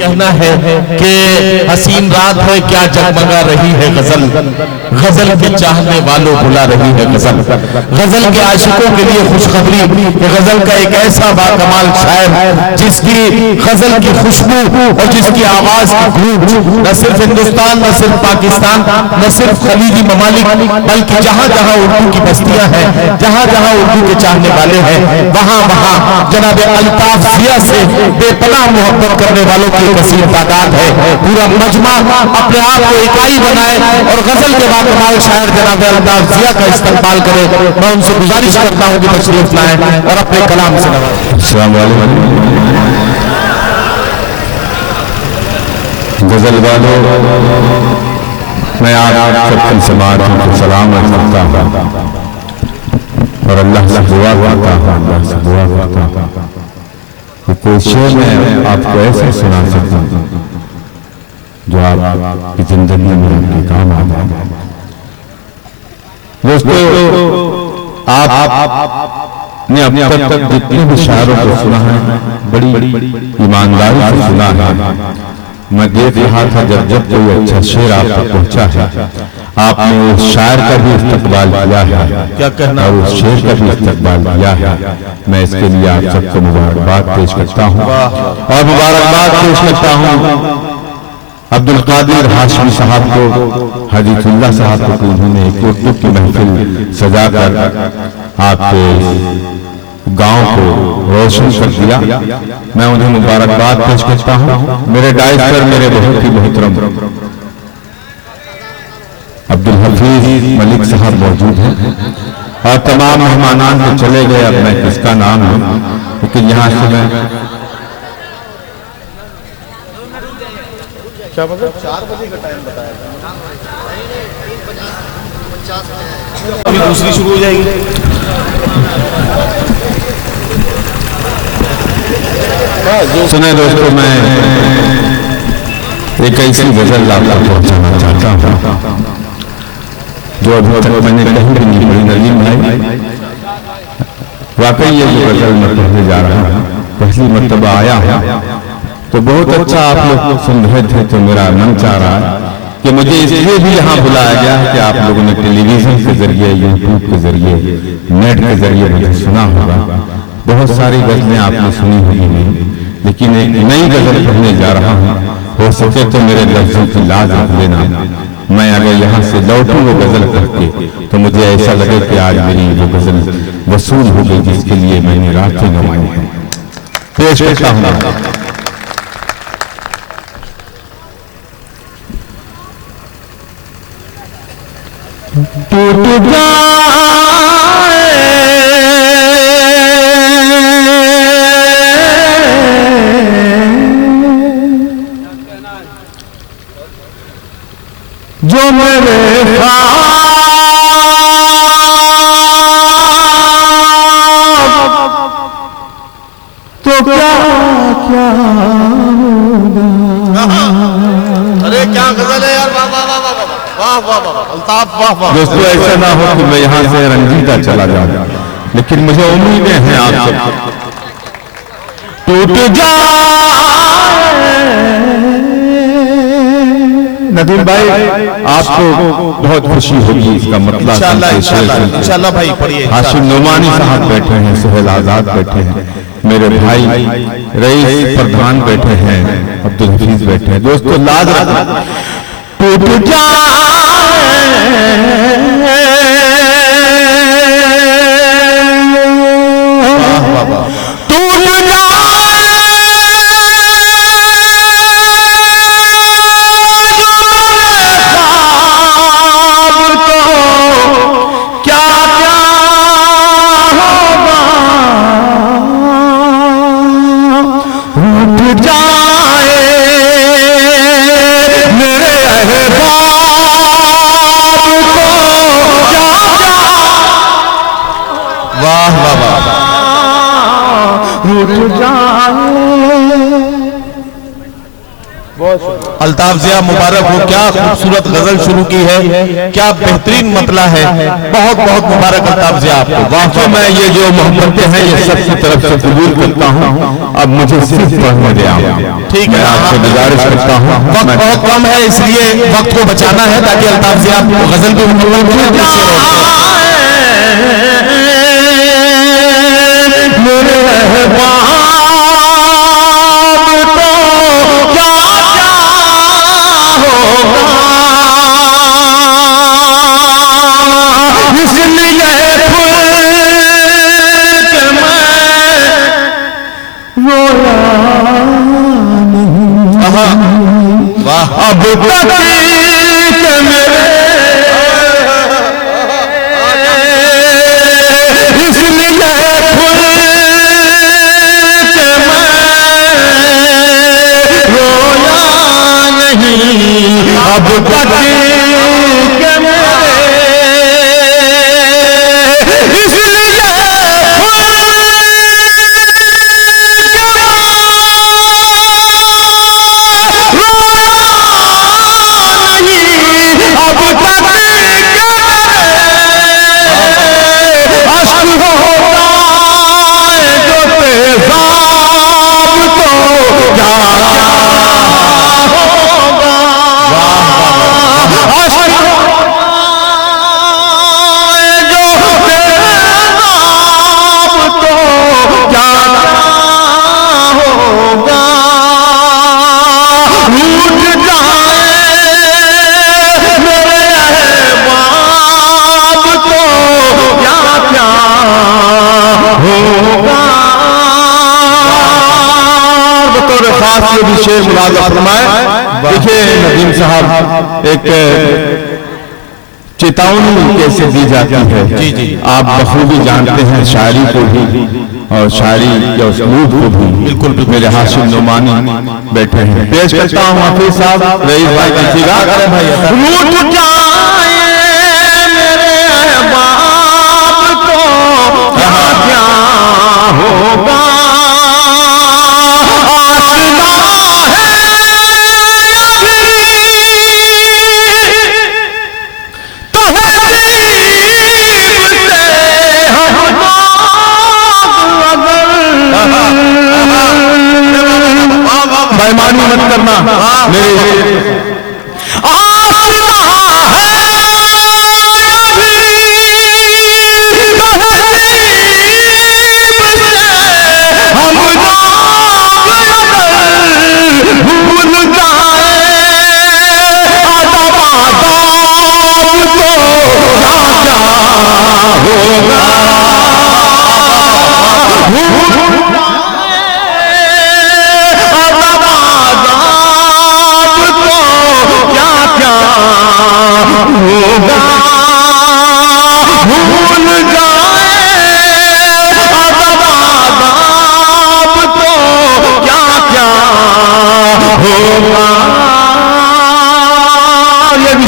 कहना है कि हसीन रात है क्या जगमगा रही है गजल, गजल के चाहने वालों बुला रही है गजल। गजल के आशिकों के लिए खुशखबरी कि गजल का एक ऐसा बाकमाल शायर जिसकी गजल की खुशबू और जिसकी आवाज की गूंज न सिर्फ हिंदुस्तान, न सिर्फ पाकिस्तान, न सिर्फ खलीजी ममालिक, बल्कि जहां जहां उर्दू की बस्तियां हैं, जहां जहां उर्दू के चाहने वाले हैं, वहां वहां जनाब अल्ताफ जिया से बेपनाह मोहब्बत करने वालों की कसीर तादाद है। पूरा मजमा अपने आप को इकाई बनाए और गजल के बाकमाल शायर जनाब अल्ताफ जिया का इस्तेमाल करे। मैं उनसे गुजारिश करता हूं कि तशरीफ लाएं और अपने कलाम से नवाजें। अस्सलाम वालेकुम गजल वालों, मैं आप सबकी समात को सलाम करता हूँ और अल्लाह से दुआ करता हूँ, अल्लाह से दुआ करता हूँ कि कोई शेर मैं आपको ऐसे सुना सकता हूँ जो आपकी जिंदगी में आपके काम आ जाए। दोस्तों, आपने अब तक जितने भी शायरों को सुना है बड़ी ईमानदारी से सुना है। मैं देख रहा था जब कोई अच्छा शेर आप तक पहुंचा है, आपने उस शायर का भी इस्तकबाल किया है, क्या कहना, और उस शेर का भी इस्तकबाल किया है। मैं इसके लिए आप सबको मुबारकबाद पेश करता हूँ और मुबारकबाद पेश करता हूँ अब्दुल कादिर हाशमी साहब को, हदीसुल्लाह साहब को, उन्होंने एक उर्दू की महफिल सजाकर आपके गांव को रोशन कर दिया। मैं उन्हें मुबारकबाद पेश करता हूँ। मेरे डाइस पर मेरे बहुत ही मोहतरम अब्दुल हफीज मलिक साहब मौजूद हैं और तमाम मेहमानान तो चले गए, अब मैं किसका नाम लूं, लेकिन यहाँ से मैं क्या मतलब 4 बजे का टाइम बताया था, अभी दूसरी शुरू हो जाएगी। सुने दोस्तों, मैं एक ऐसी गजल आप तक पहुंचाना चाहता हूँ जो अभी तक मैंने कहीं भी नहीं पढ़ी। नजीम भाई, वाकई ये जो गजल मैं पढ़ने जा रहा हूँ, पहली मर्तबा आया है तो बहुत अच्छा आप लोग सुन रहे थे, तो मेरा मन चाह रहा है कि मुझे इसलिए भी यहाँ बुलाया गया है कि आप लोगों ने टेलीविजन के जरिए, यूट्यूब के जरिए, नेट के जरिए मुझे सुना होगा। बहुत सारी गजलें आपने सुनी होगी, लेकिन एक नई गजल पढ़ने जा रहा हूँ। हो सके तो मेरे लफ्जों की लाज रख लेना। मैं अगर यहाँ से लौटूं वो गजल करके तो मुझे ऐसा लगे कि आज मेरी वो गजल वसूल हो गई जिसके लिए मैंने रातें गंवाई हैं। पेश करता हूँ टूट जाए जो मेरे तो क्या क्या होगा। अरे क्या गजल है यार, वाह वाह वाह वाह वाह वाह वाह अल्ताफ, वाह वाह। दोस्तों, ऐसा ना हो कि मैं यहाँ से रंजीता चला जाऊं, लेकिन मुझे उम्मीदें हैं आप सब। टूट जाए नदीम भाई, आपको बहुत खुशी होगी इसका मतलब। इंशाल्लाह भाई पढ़िए। हाशिम नोमानी साहब बैठे हैं, सुहेल आजाद बैठे हैं, मेरे भाई रईस प्रधान बैठे हैं, अब्दुल हफीज बैठे हैं। दोस्तों, लाज रखना, टूट जाए बहुत अल्ताफ जिया मुबारक हो, क्या खूबसूरत गजल शुरू की है, क्या बेहतरीन मतला है, बहुत बहुत मुबारक अल्ताफ जिया आपको। वाकई मैं ये जो मोहब्बतें हैं ये सबकी तरफ से कबूल करता हूँ। अब मुझे सिर्फ पढ़ने दे आओ। ठीक है, आपसे गुजारिश करता हूँ, वक्त बहुत कम है इसलिए वक्त को बचाना है ताकि अल्ताफ जिया गजल भी मुकम्मल अब तक के मेरे इसलिए फूल के मैं रोया नहीं। अब तक के मेरे इसलिए शेर मुलाजा फरमाए। देखिए नदीम साहब, एक चेतावनी कैसे दी जाती है, जी जी आप बखूबी जानते हैं, शायरी को भी और शायरी के उसलूब को भी। बिल्कुल मेरे हाशिम नुमानी बैठे हैं, पेश करता हूँ हाफिज साहब, रईस भाई देखिएगा। रूठ जाए मेरे बाप को क्या होगा, बेईमानी मत करना मेरे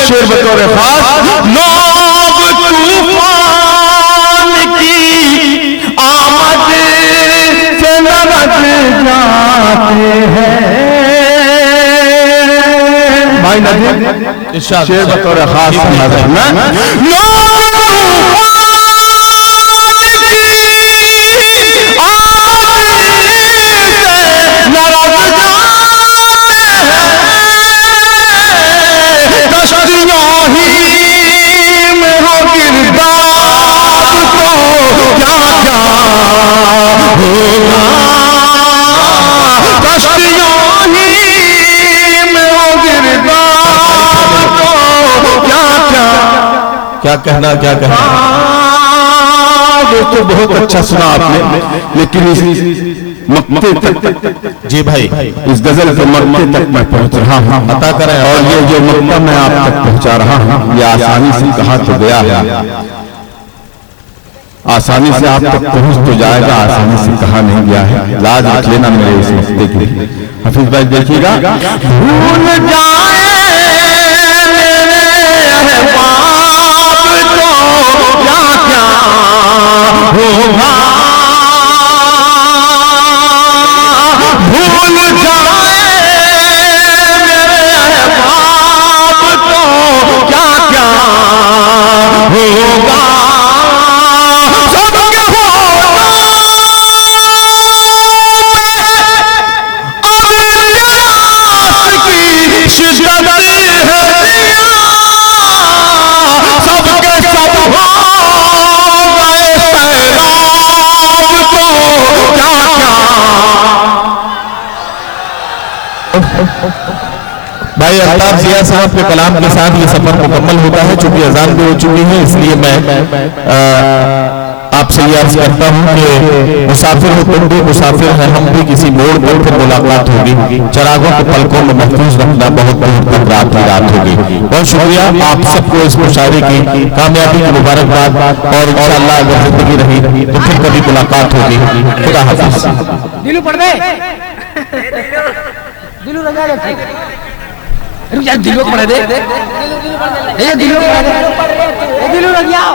शेर बतौर खास। लोग तूफान की आमद से लरज जाते हैं। भाई नदीम शेर बतौर खास क्या कहना, क्या कहना। दोस्तों बहुत अच्छा सुना आपने, लेकिन इस मक्ते तक, जी भाई, इस गजल के मक्ते तक मैं पहुंच रहा हूं, अता करें। और ये जो मक्ता मैं आप तक पहुंचा रहा हूं, ये आसानी से कहा तो गया है, आसानी से आप तक पहुंच तो जाएगा, आसानी से कहा नहीं गया है। लाज रख लेना मेरे इस मक्ते की। हफीज भाई देखिएगा। भूल जाए होगा, भूल जाए मेरे भाई अल्ताफ जिया साहब के कलाम के साथ ये सफर मुकम्मल होता है। चूंकि अजान भी हो चुकी है, इसलिए मैं आपसे ये अर्ज करता हूँ कि मुसाफिर हो तुम भी, मुसाफिर हैं हम भी, किसी मोड़ पर फिर मुलाकात होगी। चरागों के पलकों में महफूज रखना, बहुत दूर तक रात ही रात होगी। बहुत शुक्रिया आप सबको इस मुशायरे की कामयाबी की मुबारकबाद, और इंशाअल्लाह अगर जिंदगी रही तो फिर कभी मुलाकात होगी। खुदा हाफिज। दिलू पढ़ दे, दिलू रंगा दे, रुक जा, दिलू पढ़ दे, दिलू पढ़ दे, दिलू रंग जाओ।